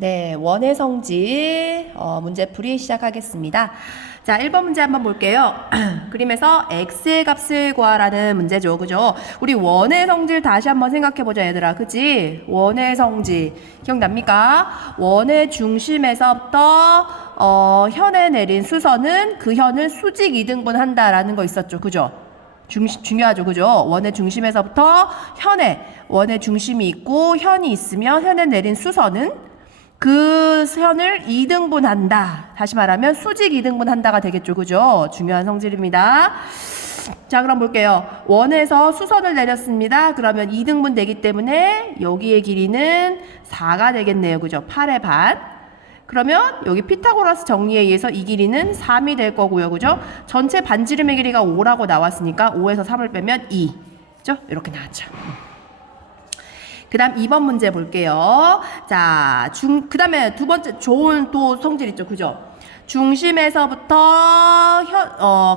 네, 원의 성질 문제풀이 시작하겠습니다. 자, 1번 문제 한번 볼게요. 그림에서 x의 값을 구하라는 문제죠. 그죠? 우리 원의 성질 다시 한번 생각해보자, 얘들아. 그치? 원의 성질. 기억납니까? 원의 중심에서부터 현에 내린 수선은 그 현을 수직 이등분 한다라는 거 있었죠. 그죠? 중요하죠. 그죠? 원의 중심에서부터 원의 중심이 있고 현이 있으면 현에 내린 수선은 그 현을 2등분 한다. 다시 말하면 수직 2등분 한다가 되겠죠. 그죠? 중요한 성질입니다. 자, 그럼 볼게요. 원에서 수선을 내렸습니다. 그러면 2등분 되기 때문에 여기의 길이는 4가 되겠네요. 그죠? 8의 반. 그러면 여기 피타고라스 정리에 의해서 이 길이는 3이 될 거고요. 그죠? 전체 반지름의 길이가 5라고 나왔으니까 5에서 3을 빼면 2. 그죠? 이렇게 나왔죠. 그 다음 2번 문제 볼게요. 자, 그 다음에 두 번째 좋은 또 성질 있죠. 그죠? 중심에서부터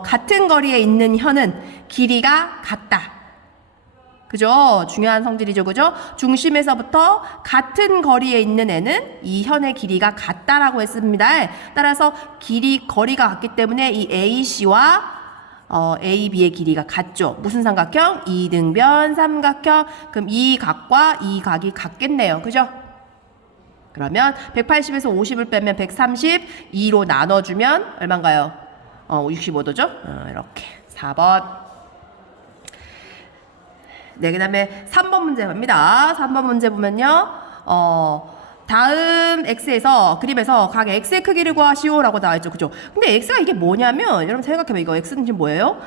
같은 거리에 있는 현은 길이가 같다. 그죠? 중요한 성질이죠. 그죠? 중심에서부터 같은 거리에 있는 애는 이 현의 길이가 같다라고 했습니다. 따라서 거리가 같기 때문에 이 AC와 AB의 길이가 같죠. 무슨 삼각형? 이등변 삼각형. 그럼 이 각과 이 각이 같겠네요. 그죠? 그러면 180에서 50을 빼면 132로 나눠주면 얼마인가요? 65도죠? 이렇게 4번. 네, 그 다음에 3번 문제 갑니다. 3번 문제 보면요. 다음 x에서 그림에서 각 x의 크기를 구하시오라고 나와있죠. 그죠? 근데 x가 이게 뭐냐면 여러분 생각해봐. 이거 x는 지금 뭐예요?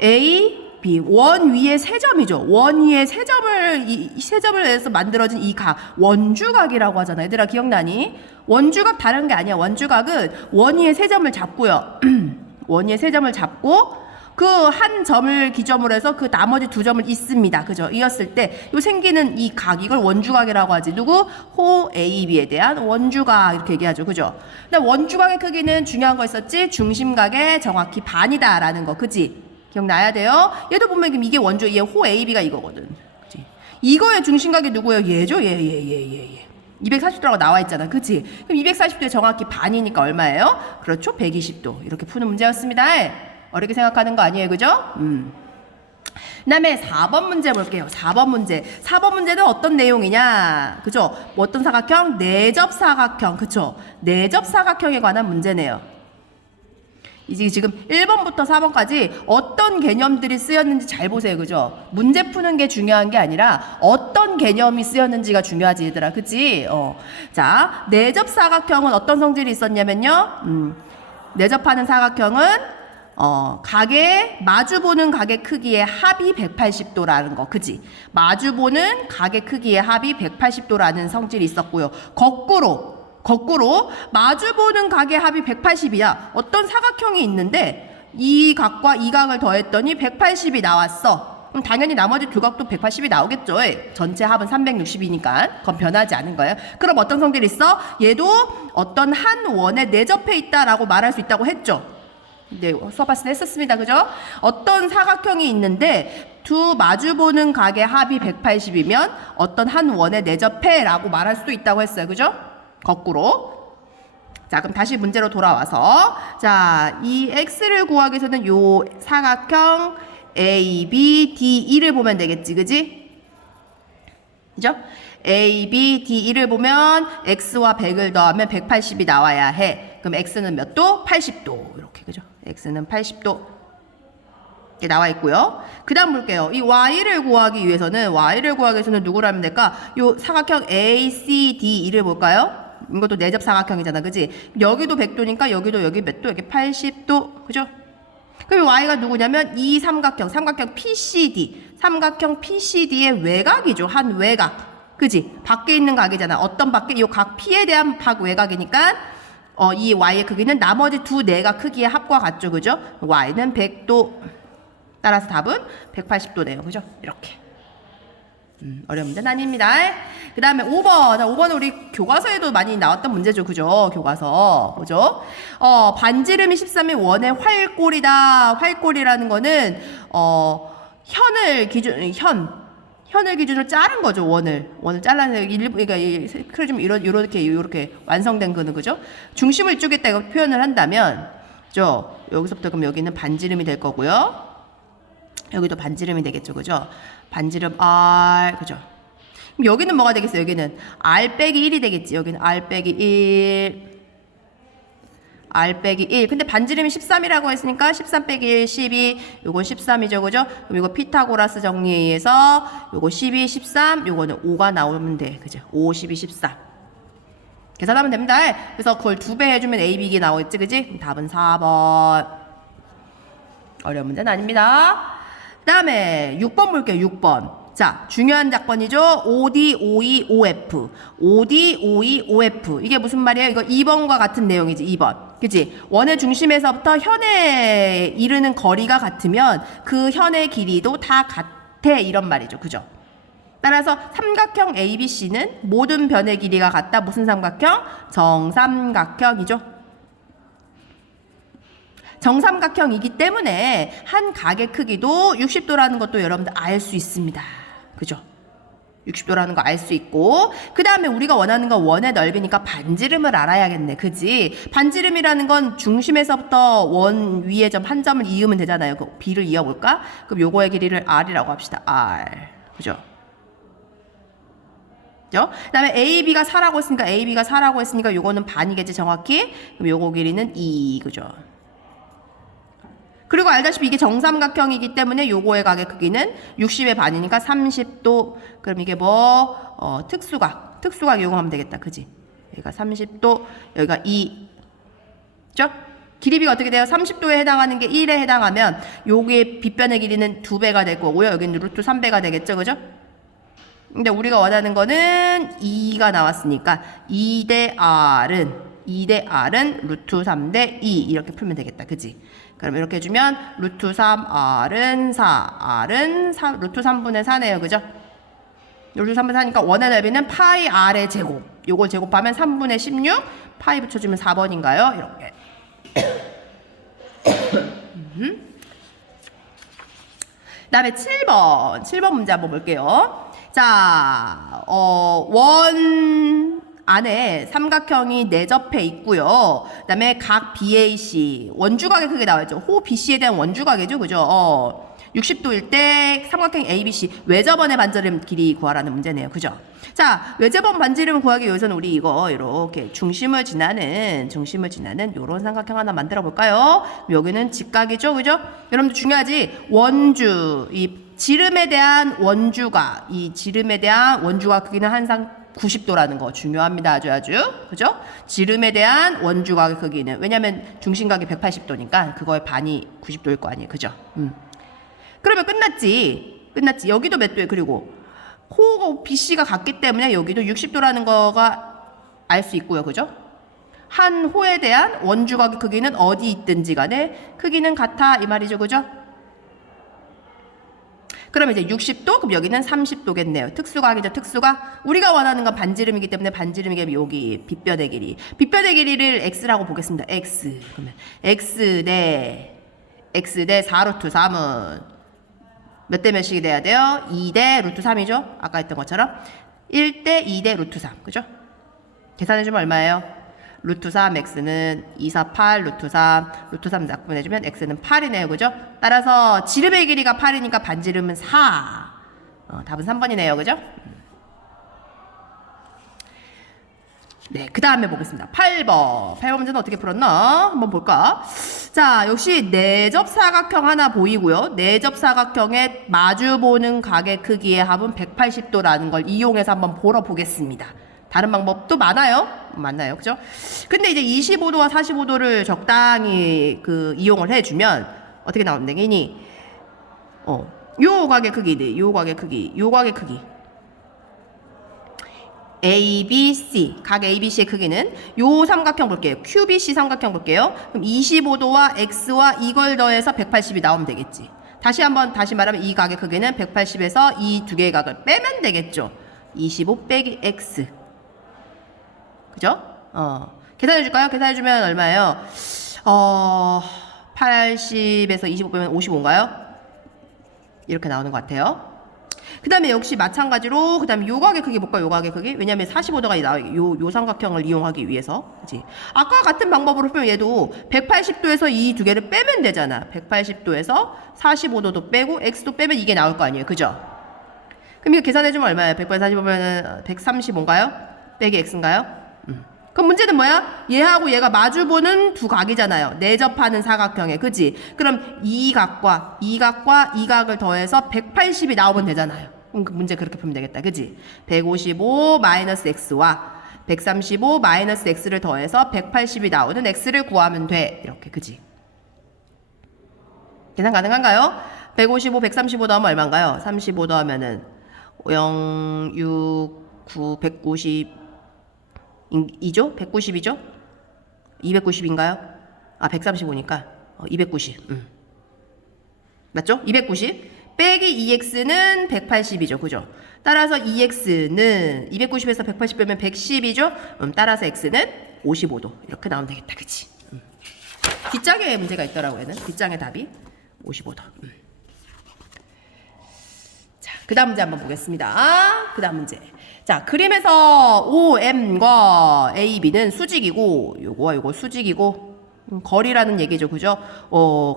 a, b 원 위에 세 점이죠. 원 위에 세 점을 해서 만들어진 이 각 원주각이라고 하잖아. 얘들아 기억나니? 원주각 다른 게 아니야. 원주각은 원 위에 세 점을 잡고요. 원 위에 세 점을 잡고 그 한 점을 기점으로 해서 그 나머지 두 점을 잇습니다. 그죠? 이었을 때 요 생기는 이 각 이걸 원주각이라고 하지. 누구? 호 AB에 대한 원주각 이렇게 얘기하죠. 그죠? 근데 원주각의 크기는 중요한 거 있었지? 중심각의 정확히 반이다라는 거. 그지? 기억나야 돼요? 얘도 보면 이게 얘 호 AB가 이거거든. 그지? 이거의 중심각이 누구예요? 얘죠? 얘. 240도라고 나와 있잖아. 그치? 그럼 240도에 정확히 반이니까 얼마예요? 그렇죠? 120도. 이렇게 푸는 문제였습니다. 어렵게 생각하는 거 아니에요. 그죠? 그 다음에 4번 문제 볼게요. 4번 문제. 4번 문제는 어떤 내용이냐? 그죠? 뭐 어떤 사각형? 내접사각형. 그쵸? 내접사각형에 관한 문제네요. 이제 지금 1번부터 4번까지 어떤 개념들이 쓰였는지 잘 보세요. 그죠? 문제 푸는 게 중요한 게 아니라 어떤 개념이 쓰였는지가 중요하지 얘들아. 그치? 자, 내접사각형은 어떤 성질이 있었냐면요. 내접하는 사각형은 마주보는 각의 크기의 합이 180도라는 거. 그지? 마주보는 각의 크기의 합이 180도라는 성질이 있었고요. 거꾸로 마주보는 각의 합이 180이야. 어떤 사각형이 있는데 이 각과 이 각을 더했더니 180이 나왔어. 그럼 당연히 나머지 두 각도 180이 나오겠죠. 전체 합은 360이니까. 그건 변하지 않은 거예요. 그럼 어떤 성질이 있어? 얘도 어떤 한 원에 내접해 있다라고 말할 수 있다고 했죠. 네, 수업했을 때 했었습니다. 그죠? 어떤 사각형이 있는데 두 마주보는 각의 합이 180이면 어떤 한 원에 내접해라고 말할 수도 있다고 했어요. 그죠? 거꾸로. 자, 그럼 다시 문제로 돌아와서 자, 이 x를 구하기 위해서는 요 사각형 A, B, D, 1을 보면 되겠지. 그지? 그죠? A, B, D, 1을 보면 x와 100을 더하면 180이 나와야 해. 그럼 x는 몇 도? 80도. 이렇게. 그죠? x는 80도. 이렇게 나와 있고요. 그 다음 볼게요. 이 y를 구하기 위해서는 누구를 하면 될까? 요 사각형 ACD1을 볼까요? 이것도 내접 사각형이잖아. 그지? 여기도 100도니까 여기 몇 도? 여기 80도. 그죠? 그럼 y가 누구냐면 이 삼각형 PCD. 삼각형 PCD의 외곽이죠. 한 외곽. 그지? 밖에 있는 각이잖아. 어떤 밖에? 이 각 P에 대한 각 외곽이니까 이 y의 크기는 나머지 두 내각 크기의 합과 같죠. 그죠? y는 100도. 따라서 답은 180도네요. 그죠? 이렇게. 어려운 문제는 아닙니다. 그 다음에 5번. 자, 5번은 우리 교과서에도 많이 나왔던 문제죠. 그죠? 교과서. 그죠? 반지름이 13의 원의 활골이다. 활골이라는 거는, 현을 기준으로 자른 거죠. 원을 잘라서 그러니까 그래 좀 이렇게 완성된 거는 그죠? 중심을 이쪽에 다 표현을 한다면 여기서부터 그럼 여기는 반지름이 될 거고요. 여기도 반지름이 되겠죠. 그죠? 반지름 R 그죠? 그럼 여기는 뭐가 되겠어요? 여기는 R 빼기 1이 되겠지. 여기는 R 빼기 1 R 빼기 1. 근데 반지름이 13이라고 했으니까 13 빼기 1, 12. 요건 13이죠. 그죠? 그럼 이거 피타고라스 정리에 의해서 요거 12, 13. 요거는 5가 나오면 돼. 그죠? 5, 12, 14. 계산하면 됩니다. 그래서 그걸 2배 해주면 A, B, 가 나오겠지. 그지? 그럼 답은 4번. 어려운 문제는 아닙니다. 그 다음에 6번 볼게요. 6번. 자, 중요한 작건이죠. OD, OE, OF. OD, OE, OF. 이게 무슨 말이에요? 이거 2번과 같은 내용이지. 2번. 그치? 원의 중심에서부터 현에 이르는 거리가 같으면 그 현의 길이도 다 같아. 이런 말이죠. 그죠? 따라서 삼각형 ABC는 모든 변의 길이가 같다. 무슨 삼각형? 정삼각형이죠. 정삼각형이기 때문에 한 각의 크기도 60도라는 것도 여러분들 알 수 있습니다. 그죠? 60도라는 거 알 수 있고, 그 다음에 우리가 원하는 건 원의 넓이니까 반지름을 알아야겠네. 그지? 반지름이라는 건 중심에서부터 원 위에 점 한 점을 이으면 되잖아요. 그 B를 이어볼까? 그럼 요거의 길이를 R이라고 합시다. R. 그죠? 그 다음에 AB가 4라고 했으니까 AB가 4라고 했으니까 요거는 반이겠지 정확히. 그럼 요거 길이는 2. 그죠? 그리고 알다시피 이게 정삼각형이기 때문에 요거의 각의 크기는 60의 반이니까 30도. 그럼 이게 특수각 이용하면 되겠다. 그지? 여기가 30도, 여기가 2. 그죠? 길이비가 어떻게 돼요? 30도에 해당하는 게 1에 해당하면 요게 빗변의 길이는 2배가 될 거고요. 여기는 루트 3배가 되겠죠. 그죠? 근데 우리가 원하는 거는 2가 나왔으니까 2대 R은 루트 3대 2 이렇게 풀면 되겠다. 그지? 그럼 이렇게 해주면 루트 3 R은 4 R은 4, 루트 3분의 4네요. 그죠? 루트 3분의 4니까 원의 넓이는 파이 R의 제곱. 요걸 제곱하면 3분의 16 파이 붙여주면 4번인가요? 이렇게. 그 다음에 7번 문제 한번 볼게요. 자, 원 안에 삼각형이 내접해 있고요. 그 다음에 각 BAC, 원주각의 크게 나와있죠. 호 BC에 대한 원주각이죠. 그죠? 60도일 때 삼각형 ABC, 외접원의 반지름 길이 구하라는 문제네요. 그죠? 자, 외접원 반지름 구하기 위해서는 우리 이거 이렇게 중심을 지나는 요런 삼각형 하나 만들어 볼까요? 여기는 직각이죠. 그죠? 여러분들 중요하지? 원주, 이 지름에 대한 원주각, 크기는 항상 90도라는 거 중요합니다. 아주. 그죠? 지름에 대한 원주각의 크기는, 왜냐면 중심각이 180도니까 그거의 반이 90도일 거 아니에요. 그죠? 그러면 끝났지. 여기도 몇 도에, 그리고 호 BC가 같기 때문에 여기도 60도라는 거가 알 수 있고요. 그죠? 한 호에 대한 원주각의 크기는 어디 있든지 간에 크기는 같아 이 말이죠. 그죠? 그러면 이제 60도, 그럼 여기는 30도겠네요. 특수각이죠, 특수각. 우리가 원하는 건 반지름이기 때문에 반지름이면 여기 빗변의 길이. 빗변의 길이를 x라고 보겠습니다. x. 그러면 x 대 4루트 3은 몇 대 몇이 돼야 돼요? 2대 루트 3이죠? 아까 했던 것처럼. 1대 2대 루트 3. 그죠? 계산해주면 얼마예요? 루트 3 x는 2, 4, 8 루트 3 약분해주면 x는 8이네요. 그죠? 따라서 지름의 길이가 8이니까 반지름은 4. 답은 3번이네요. 그죠? 네, 그 다음에 보겠습니다. 8번 문제는 어떻게 풀었나? 한번 볼까? 자, 역시 내접사각형 하나 보이고요. 내접사각형에 마주보는 각의 크기의 합은 180도라는 걸 이용해서 한번 보러 보겠습니다. 다른 방법도 많아요. 그죠? 근데 이제 25도와 45도를 적당히 이용을 해주면 어떻게 나오는데, 요 각의 크기. ABC, 각 ABC의 크기는 요 삼각형 볼게요. QBC 삼각형 볼게요. 그럼 25도와 X와 이걸 더해서 180이 나오면 되겠지. 다시 말하면 이 각의 크기는 180에서 이 두 개의 각을 빼면 되겠죠. 25 빼기 X. 그죠? 계산해줄까요? 계산해주면 얼마예요? 80에서 25 빼면 55인가요? 이렇게 나오는 것 같아요. 그 다음에 역시 마찬가지로 그 다음에 요 가게 크기 볼까요? 요 가게 크기. 왜냐면 45도가 요 삼각형을 이용하기 위해서. 그치? 아까 같은 방법으로 보면 얘도 180도에서 이 두 개를 빼면 되잖아. 180도에서 45도도 빼고 x도 빼면 이게 나올 거 아니에요. 그죠? 그럼 이거 계산해주면 얼마예요? 100%45면 135인가요? 빼기 x인가요? 그럼 문제는 뭐야? 얘하고 얘가 마주보는 두 각이잖아요. 내접하는 사각형에. 그치? 그럼 이 각과 이 각을 더해서 180이 나오면 되잖아요. 그럼 그 문제 그렇게 풀면 되겠다. 그치? 155 마이너스 x와 135 마이너스 x를 더해서 180이 나오는 x를 구하면 돼. 이렇게. 그치? 계산 가능한가요? 155, 135 더하면 얼마인가요? 35 더하면은 0, 6, 9, 190 2죠? 190이죠? 290인가요? 아 135니까 290 맞죠? 290 빼기 2x는 180이죠. 그죠? 따라서 2x는 290에서 180 빼면 110이죠? 따라서 x는 55도 이렇게 나오면 되겠다. 그치? 뒷장에 문제가 있더라고 얘는. 뒷장의 답이 55도. 자, 그 다음 문제 한번 보겠습니다. 그 다음 문제. 자, 그림에서 OM과 AB는 수직이고 요거와 요거 수직이고 거리라는 얘기죠. 그죠?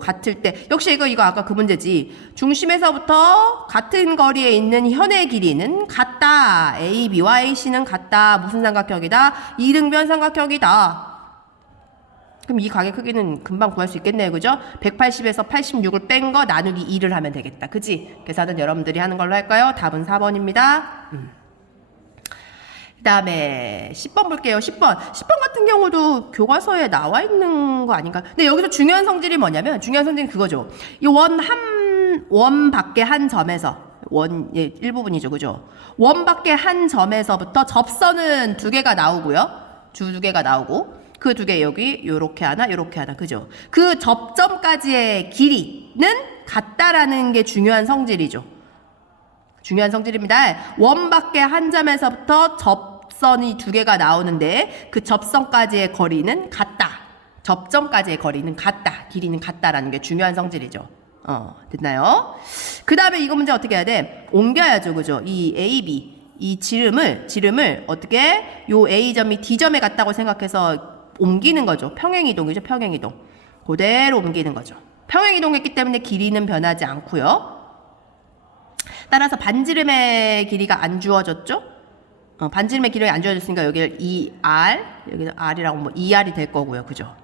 같을 때 역시 이거 아까 그 문제지. 중심에서부터 같은 거리에 있는 현의 길이는 같다. AB와 AC는 같다. 무슨 삼각형이다? 이등변 삼각형이다. 그럼 이 각의 크기는 금방 구할 수 있겠네요. 그죠? 180에서 86을 뺀 거 나누기 2를 하면 되겠다. 그지? 계산은 여러분들이 하는 걸로 할까요? 답은 4번입니다. 그 다음에 10번 볼게요. 10번 같은 경우도 교과서에 나와 있는 거 아닌가? 근데 여기서 중요한 성질이 뭐냐면 중요한 성질은 그거죠. 이 원 밖에 한 점에서 일부분이죠. 그죠? 원 밖에 한 점에서부터 접선은 두 개가 나오고요. 두 개가 나오고 그 두 개 여기 요렇게 하나 요렇게 하나. 그죠? 그 접점까지의 길이는 같다라는 게 중요한 성질이죠. 중요한 성질입니다. 원 밖에 한 점에서부터 접선이 두 개가 나오는데 그 접선까지의 거리는 같다. 접점까지의 거리는 같다. 길이는 같다라는 게 중요한 성질이죠. 됐나요? 그 다음에 이거 문제 어떻게 해야 돼? 옮겨야죠. 그죠? 이 A, B 이 지름을 어떻게 요 A점이 D점에 같다고 생각해서 옮기는 거죠. 평행이동이죠. 평행이동. 그대로 옮기는 거죠. 평행이동했기 때문에 길이는 변하지 않고요. 따라서 반지름의 길이가 안 주어졌죠? 반지름의 길이가 안 주어졌으니까 여기를 2R, 여기서 R이라고 뭐 2R이 될 거고요. 그죠?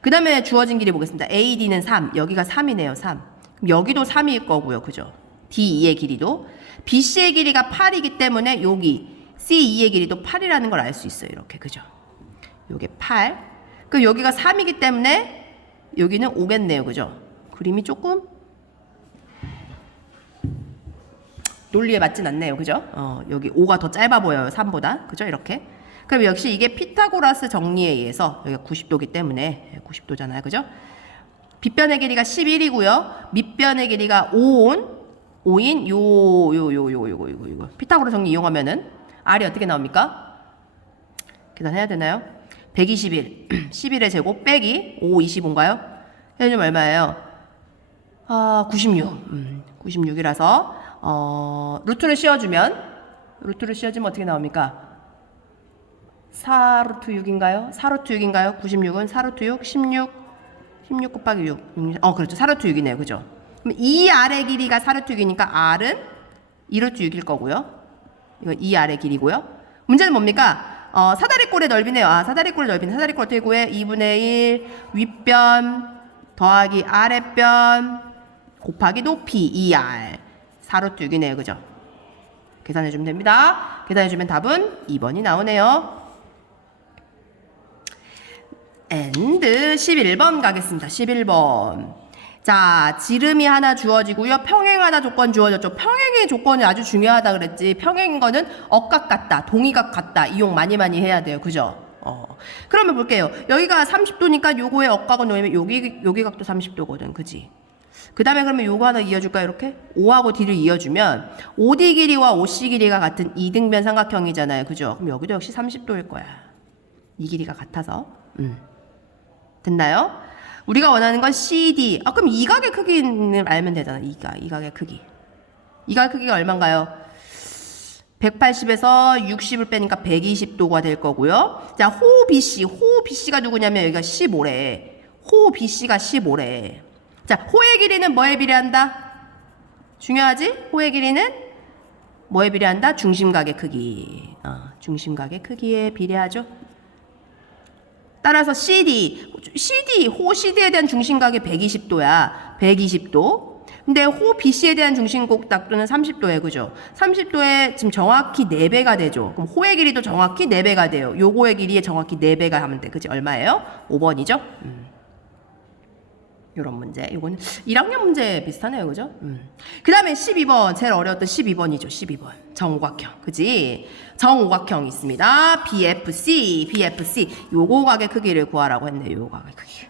그 다음에 주어진 길이 보겠습니다. AD는 3, 여기가 3이네요. 3. 그럼 여기도 3일 거고요. 그죠? D2의 길이도. BC의 길이가 8이기 때문에 여기 C2의 길이도 8이라는 걸 알 수 있어요. 이렇게. 그죠? 요게 8. 그럼 여기가 3이기 때문에 여기는 5겠네요. 그죠? 그림이 조금 논리에 맞진 않네요. 그죠? 여기 5가 더 짧아 보여요. 3보다. 그죠? 이렇게. 그럼 역시 이게 피타고라스 정리에 의해서 여기가 90도기 때문에 90도잖아요. 그죠? 빗변의 길이가 11이고요. 밑변의 길이가 5인 요거. 피타고라스 정리 이용하면은 R이 어떻게 나옵니까? 계산해야 되나요? 121. 11의 제곱 빼기 5, 25인가요? 해주면 얼마예요? 96. 96이라서 루트를 씌워주면 어떻게 나옵니까? 4루트 6인가요? 4루트 6인가요? 96은 4루트 6, 16 곱하기 6. 그렇죠. 4루트 6이네요. 그죠? 그럼 이 R의 길이가 4루트 6이니까 R은 2루트 6일 거고요. 이거 이 R의 길이고요. 문제는 뭡니까? 사다리꼴의 넓이네요. 사다리꼴의 넓이는 사다리꼴 어떻게 구해? 2분의 1 윗변 더하기 아랫변 곱하기 높이 2R 4루트 6이네요. 그죠? 계산해주면 됩니다. 계산해주면 답은 2번이 나오네요. and 11번 가겠습니다. 11번. 자, 지름이 하나 주어지고요. 평행하다 조건 주어졌죠. 평행의 조건이 아주 중요하다 그랬지. 평행인 거는 억각 같다, 동의각 같다. 이용 많이 해야 돼요. 그죠? 그러면 볼게요. 여기가 30도니까 요거의 억각은 뭐냐면 여기 각도 30도거든. 그지? 그 다음에 그러면 요거 하나 이어줄까요? 이렇게? O하고 D를 이어주면 OD 길이와 OC 길이가 같은 이등변 삼각형이잖아요. 그죠? 그럼 여기도 역시 30도일 거야. 이 길이가 같아서. 됐나요? 우리가 원하는 건 CD. 그럼 이 각의 크기는 알면 되잖아. 이 각의 크기. 이 가게 크기가 얼마인가요? 180에서 60을 빼니까 120도가 될 거고요. 자, 호 BC. 호 BC가 누구냐면 여기가 15래. 호 BC가 15래. 자, 호의 길이는 뭐에 비례한다? 중요하지? 호의 길이는 뭐에 비례한다? 중심각의 크기. 중심각의 크기에 비례하죠. 따라서 CD, 호 CD에 대한 중심각이 120도야. 120도. 근데 호 BC에 대한 중심각도는 30도에 그죠? 30도에 지금 정확히 4배가 되죠. 그럼 호의 길이도 정확히 4배가 돼요. 요거의 길이에 정확히 4배가 하면 돼. 그치? 얼마예요? 5번이죠? 요런 문제. 요거는 1학년 문제 비슷하네요. 그죠? 그 다음에 12번. 제일 어려웠던 12번이죠. 12번. 정오각형. 그지? 정오각형이 있습니다. BFC. 요거 가게 크기를 구하라고 했네요. 요거 가게 크기.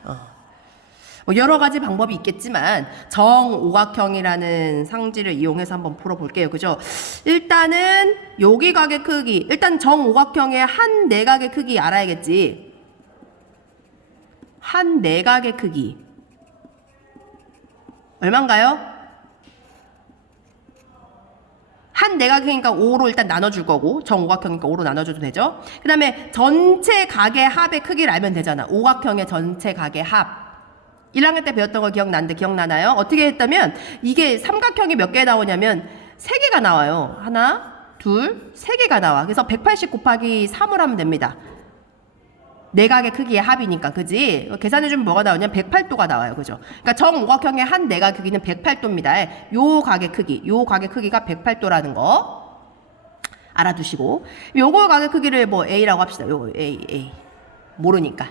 뭐 여러 가지 방법이 있겠지만 정오각형이라는 상지를 이용해서 한번 풀어볼게요. 그죠? 일단은 여기 가게 크기. 일단 정오각형의 한 내각의 크기 알아야겠지. 한 내각의 크기. 얼마인가요? 한 내각이니까 5로 일단 나눠줄 거고 정오각형이니까 5로 나눠줘도 되죠. 그 다음에 전체 각의 합의 크기를 알면 되잖아. 오각형의 전체 각의 합. 1학년 때 배웠던 거 기억나는데 기억나나요? 어떻게 했다면 이게 삼각형이 몇 개 나오냐면 3개가 나와요. 하나, 둘, 3개가 나와. 그래서 180 곱하기 3을 하면 됩니다. 내각의 크기의 합이니까, 그지? 계산해주면 뭐가 나오냐면 108도가 나와요. 그죠? 그러니까 정오각형의 한 내각 크기는 108도입니다. 요 각의 크기가 108도라는 거 알아두시고, 요거 각의 크기를 뭐 A라고 합시다. 요거 A. 모르니까.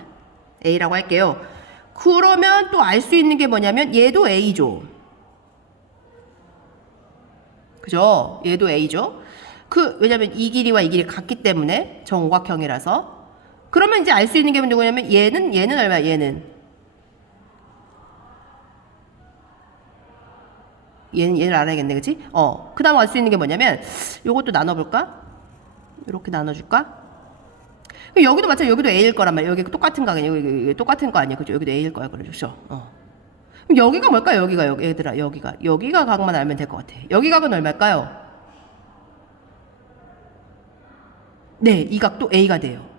A라고 할게요. 그러면 또 알 수 있는 게 뭐냐면 얘도 A죠. 그죠? 얘도 A죠. 왜냐면 이 길이와 이 길이 같기 때문에 정오각형이라서. 그러면 이제 알 수 있는 게 누구냐면 얘는 얼마야? 얘는 얘를 알아야겠네. 그치? 그 다음 알 수 있는 게 뭐냐면 요것도 나눠볼까? 이렇게 나눠줄까? 여기도 마찬가지. 여기도 A일 거란 말이야. 여기 똑같은 거 아니야? 여기 똑같은 거 아니야? 그죠? 여기도 A일 거야. 그렇죠? 그럼 여기가 뭘까요? 얘들아, 여기가 각만 알면 될 것 같아. 여기 각은 얼마일까요? 네, 이 각도 A가 돼요.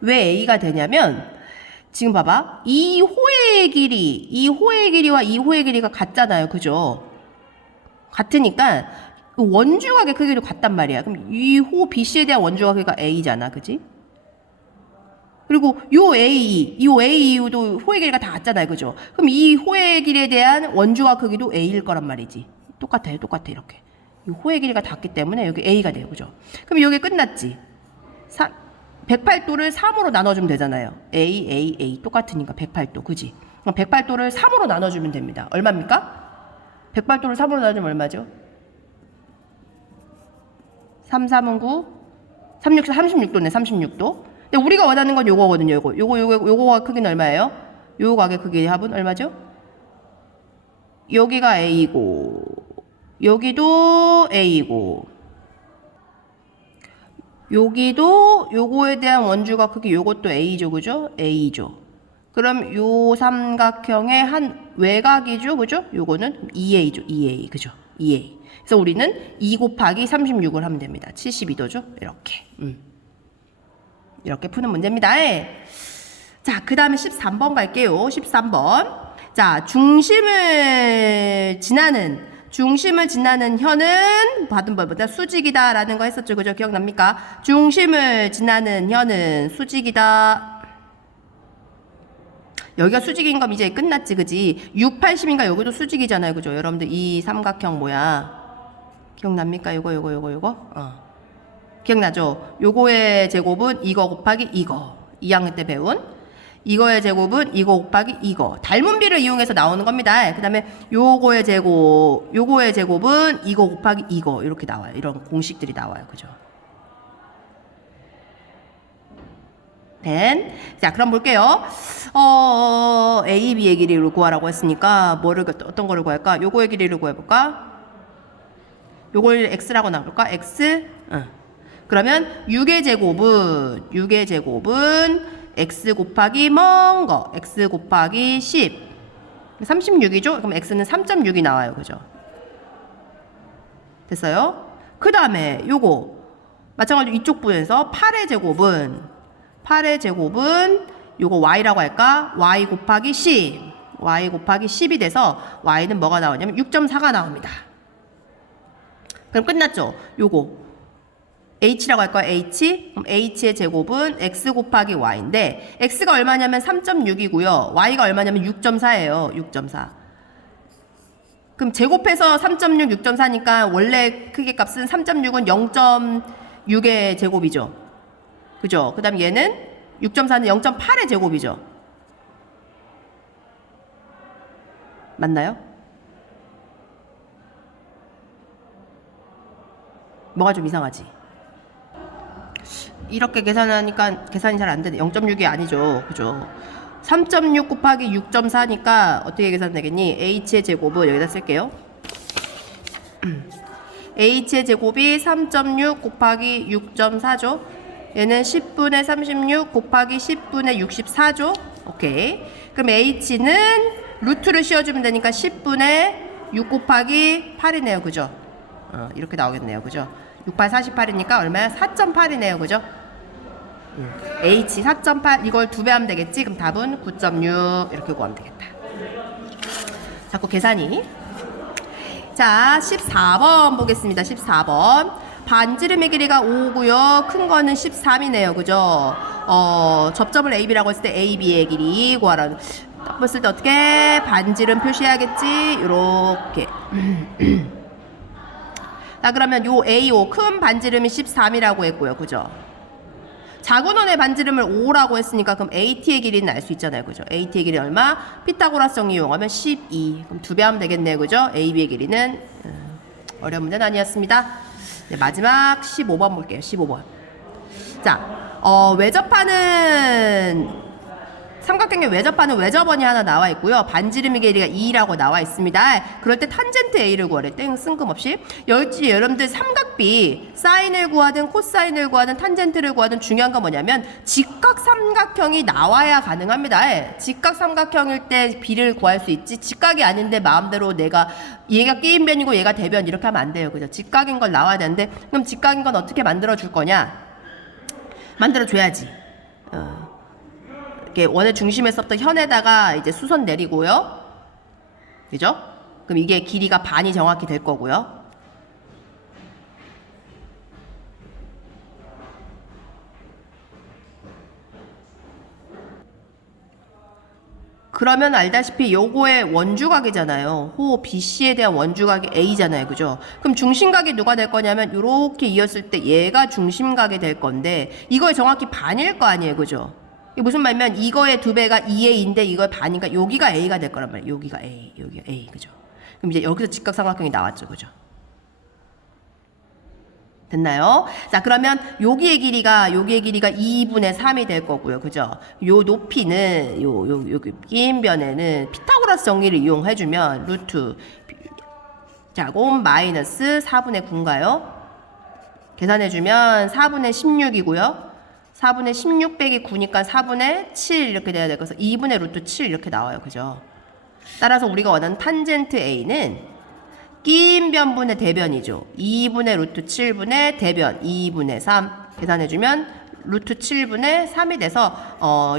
왜 A가 되냐면 지금 봐봐. 이 호의 길이와 이 호의 길이가 같잖아요. 그죠? 같으니까 원주각의 크기도 같단 말이야. 그럼 이 호 BC에 대한 원주각 크기가 A잖아. 그지? 그리고 요 AU도 호의 길이가 다 같잖아요. 그죠? 그럼 이 호의 길이에 대한 원주각 크기도 A일 거란 말이지. 똑같아 이렇게. 이 호의 길이가 같기 때문에 여기 A가 돼요. 그죠? 그럼 여기 끝났지. 108도를 3으로 나눠주면 되잖아요. A 똑같으니까 108도. 그지? 그럼 108도를 3으로 나눠주면 됩니다. 얼마입니까? 108도를 3으로 나눠주면 얼마죠? 3, 3은 9, 3, 6, 36도네. 36도. 근데 우리가 원하는 건 요거거든요. 요거가 크기는 얼마예요? 요 각의 크기의 합은 얼마죠? 여기가 A고 여기도 A고 여기도 요거에 대한 원주각 크기 요것도 A죠. 그죠? A죠. 그럼 요 삼각형의 한 외곽이죠. 그죠? 요거는 2A죠. 2A. 그죠? 2A. 그래서 우리는 2 곱하기 36을 하면 됩니다. 72도죠. 이렇게. 이렇게 푸는 문제입니다. 자, 그 다음에 13번 갈게요. 13번. 자, 중심을 지나는 현은 받은 벌보다 수직이다 라는 거 했었죠. 그죠? 기억납니까? 중심을 지나는 현은 수직이다. 여기가 수직인 건 이제 끝났지. 그지? 6, 80인가 여기도 수직이잖아요. 그죠? 여러분들 이 삼각형 뭐야? 기억납니까? 요거? 기억나죠? 요거의 제곱은 이거 곱하기 이거. 2학년 때 배운 이거의 제곱은 이거 곱하기 이거. 닮은비를 이용해서 나오는 겁니다. 그 다음에 요거의 제곱은 이거 곱하기 이거. 이렇게 나와요. 이런 공식들이 나와요. 그죠? 10. 자, 그럼 볼게요. A, B의 길이를 구하라고 했으니까 어떤 거를 구할까? 요거의 길이를 구해볼까? 요걸 X라고 나볼까? X? 그러면 6의 제곱은 X 곱하기 먼 거, X 곱하기 10. 36이죠? 그럼 X는 3.6이 나와요. 그죠? 됐어요? 그 다음에 요거 마찬가지로 이쪽 부분에서 8의 제곱은 요거 Y라고 할까? Y 곱하기 10. Y 곱하기 10이 돼서 Y는 뭐가 나오냐면 6.4가 나옵니다. 그럼 끝났죠? 요거 H라고 할까요? H? 그럼 H의 제곱은 X 곱하기 Y인데 X가 얼마냐면 3.6이고요. Y가 얼마냐면 6.4예요. 6.4. 그럼 제곱해서 3.6, 6.4니까 원래 크기 값은 3.6은 0.6의 제곱이죠. 그죠? 그 다음 얘는 6.4는 0.8의 제곱이죠. 맞나요? 뭐가 좀 이상하지? 이렇게 계산하니까 계산이 잘 안 되네. 0.6이 아니죠. 그죠? 3.6 곱하기 6.4니까 어떻게 계산되겠니? H의 제곱은 여기다 쓸게요. H의 제곱이 3.6 곱하기 6.4죠. 얘는 10분의 36 곱하기 10분의 64죠. 오케이. 그럼 H는 루트를 씌워주면 되니까 10분의 6 곱하기 8이네요. 그죠? 이렇게 나오겠네요. 그죠? 68, 48이니까 얼마야? 4.8이네요. 그죠? H 4.8 이걸 2배 하면 되겠지? 그럼 답은 9.6 이렇게 구하면 되겠다. 자꾸 계산이. 자, 14번 보겠습니다. 14번. 반지름의 길이가 5고요. 큰 거는 13이네요. 그죠? 접점을 AB라고 했을 때 AB의 길이 구하라. 딱 봤을 때 어떻게? 반지름 표시해야겠지? 요렇게. 자, 그러면 요 A5 큰 반지름이 13이라고 했고요. 그죠? 작은 원의 반지름을 5라고 했으니까 그럼 AT의 길이는 알 수 있잖아요. 그죠? AT의 길이 얼마? 피타고라스 정리 이용하면 12. 그럼 2배 하면 되겠네요. 그죠? AB의 길이는 어려운 문제는 아니었습니다. 네, 마지막 15번 볼게요. 15번. 자, 외접하는 삼각형의 외접하는 외접원이 하나 나와 있고요. 반지름의 길이가 2라고 나와 있습니다. 그럴 때 탄젠트 A를 구하래. 땡 쓴금없이. 여러분들 삼각비 사인을 구하든 코사인을 구하든 탄젠트를 구하든 중요한 건 뭐냐면 직각 삼각형이 나와야 가능합니다. 직각 삼각형일 때 비를 구할 수 있지. 직각이 아닌데 마음대로 내가 얘가 끼인변이고 얘가 대변 이렇게 하면 안 돼요. 그죠? 직각인 걸 나와야 되는데 그럼 직각인 건 어떻게 만들어 줄 거냐? 만들어 줘야지. 원의 중심에서부터 현에다가 이제 수선 내리고요. 그죠? 그럼 이게 길이가 반이 정확히 될 거고요. 그러면 알다시피 요거의 원주각이잖아요. 호 BC에 대한 원주각이 A잖아요. 그죠? 그럼 중심각이 누가 될 거냐면 요렇게 이었을 때 얘가 중심각이 될 건데 이거에 정확히 반일 거 아니에요. 그죠? 이게 무슨 말이면 이거의 2배가 2A인데 이거의 반이니까 여기가 A가 될 거란 말이에요. 여기가 A, 여기가 A. 그죠? 그럼 이제 여기서 직각삼각형이 나왔죠. 그죠? 됐나요? 자, 그러면 여기의 길이가 2분의 3이 될 거고요. 그죠? 요 높이는 여기 끼인변에는 피타고라스 정리를 이용해 주면 루트 자곱 마이너스 4분의 9인가요? 계산해 주면 4분의 16이고요. 4분의 16 빼기 9니까 4분의 7 이렇게 돼야 될 거서 2분의 루트 7 이렇게 나와요. 그죠? 따라서 우리가 원하는 탄젠트 A는 끼인변분의 대변이죠. 2분의 루트 7분의 대변 2분의 3 계산해주면 루트 7분의 3이 돼서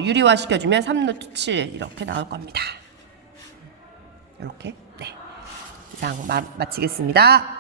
유리화 시켜주면 3 루트 7 이렇게 나올 겁니다. 이렇게. 네. 이상 마치겠습니다.